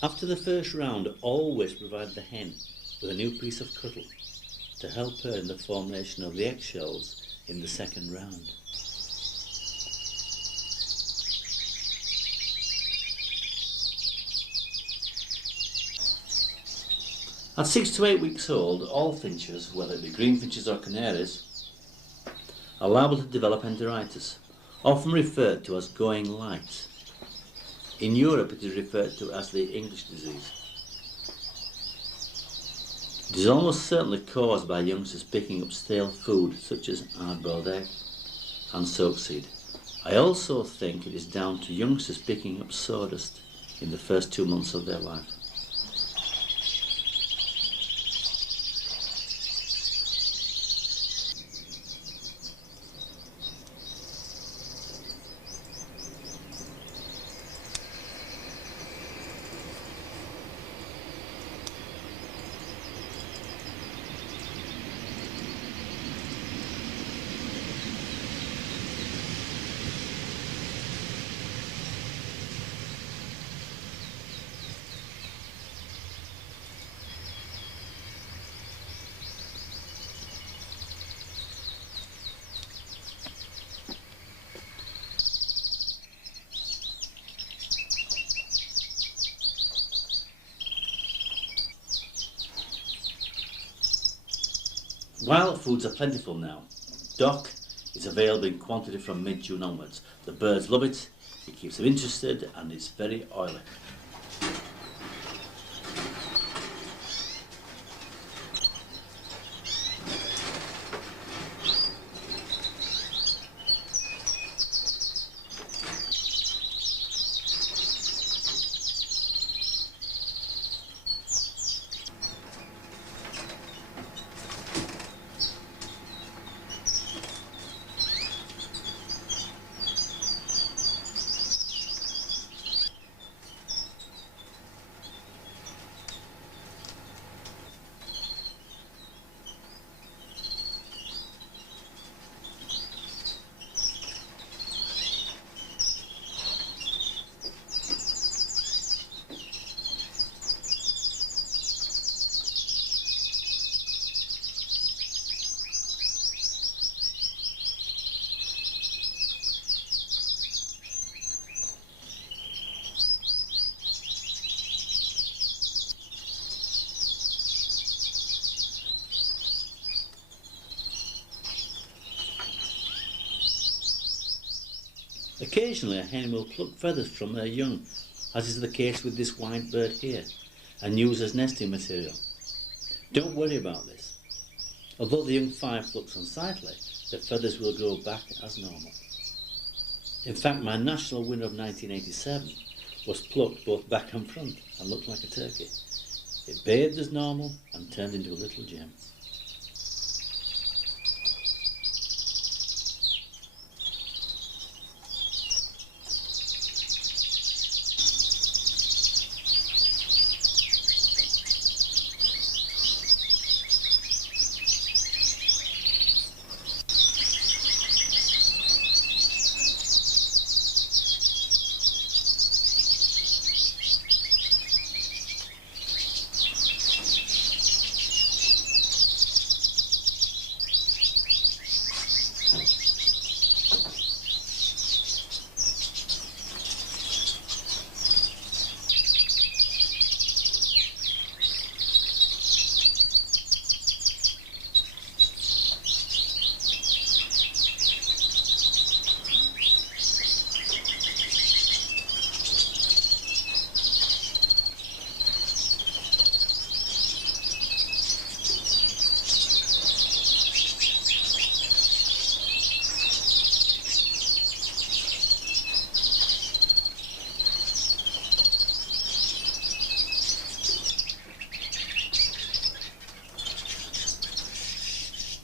After the first round, always provide the hen with a new piece of cuttle to help her in the formation of the eggshells in the second round. At 6 to 8 weeks old, all finches, whether it be greenfinches or canaries, are liable to develop enduritis, often referred to as going light. In Europe it is referred to as the English disease. It is almost certainly caused by youngsters picking up stale food such as hard-boiled egg and soapseed. I also think it is down to youngsters picking up sawdust in the first 2 months of their life. Wild foods are plentiful now. Dock is available in quantity from mid-June onwards. The birds love it, it keeps them interested, and it's very oily. Occasionally a hen will pluck feathers from her young, as is the case with this white bird here, and use as nesting material. Don't worry about this. Although the young Fife looks unsightly, the feathers will grow back as normal. In fact, my national winner of 1987 was plucked both back and front and looked like a turkey. It bathed as normal and turned into a little gem.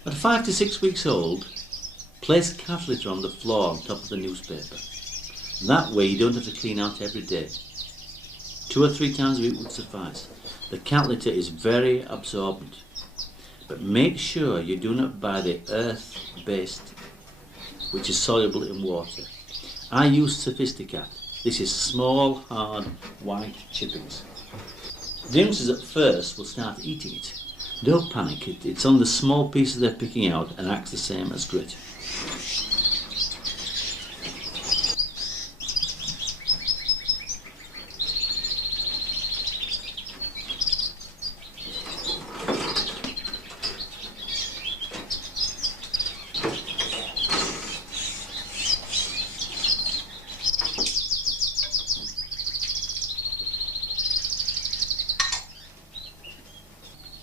At 5 to 6 weeks old, place a cat litter on the floor on top of the newspaper. That way you don't have to clean out every day. 2 or 3 times a week would suffice. The cat litter is very absorbent, but make sure you do not buy the earth-based, which is soluble in water. I use Sophisticat. This is small, hard, white chippings. The youngsters at first will start eating it. Don't panic, it's on the small pieces they're picking out and acts the same as grit.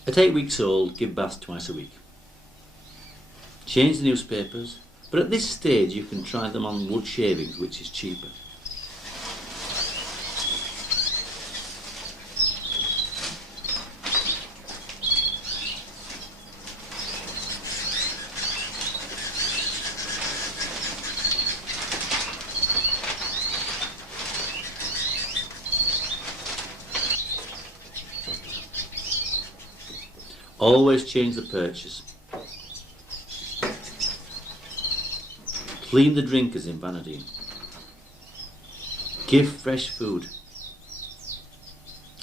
At 8 weeks old, give baths twice a week. Change the newspapers, but at this stage you can try them on wood shavings, which is cheaper. Always change the perches. Clean the drinkers in vanity. Give fresh food.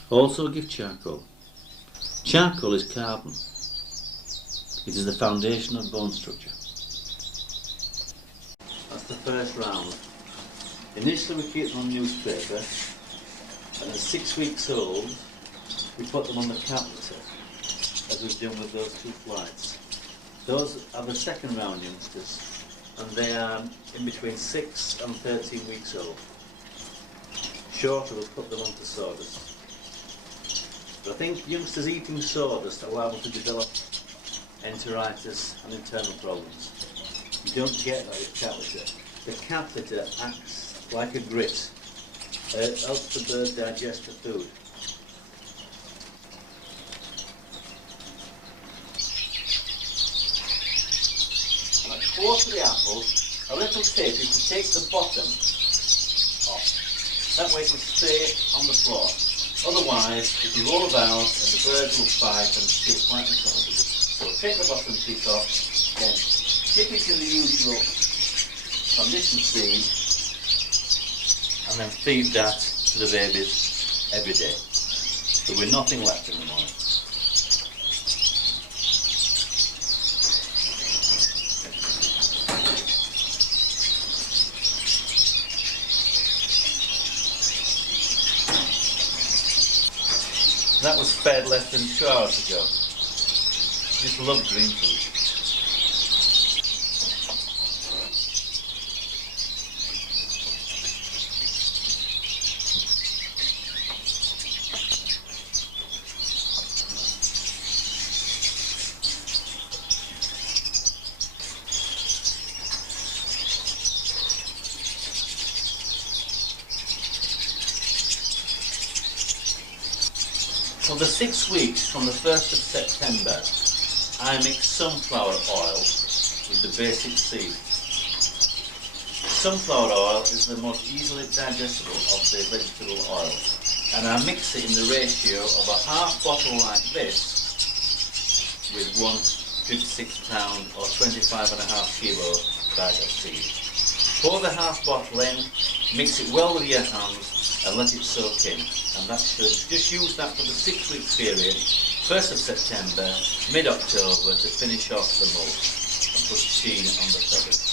Also give charcoal. Charcoal is carbon. It is the foundation of bone structure. That's the first round. Initially we keep them on newspaper, and at 6 weeks old we put them on the calculator, as we've done with those 2 flights. Those are the second round youngsters, and they are in between 6 and 13 weeks old. Shorter, we'll put them onto sawdust. But I think youngsters eating sawdust are liable to develop enteritis and internal problems. You don't get that with catheter. The catheter acts like a grit. It helps the bird digest the food. Quarter the apple, a little tape, you can take the bottom off. That way it will stay on the floor. Otherwise, it will roll about and the birds will fight and feel quite uncomfortable. So take the bottom piece off, then dip it in the usual condition feed, and then feed that to the babies every day. So we're nothing left in the morning. That was fed less than 2 hours ago. Just love green food. For the 6 weeks from the 1st of September, I mix sunflower oil with the basic seed. Sunflower oil is the most easily digestible of the vegetable oils, and I mix it in the ratio of a half bottle like this with 1 56 pound or 25.5 kilo bag of seed. Pour the half bottle in, mix it well with your hands and let it soak in. And that's just use that for the 6 week period, 1st of September, mid-October, to finish off the molt and put sheen on the feathers.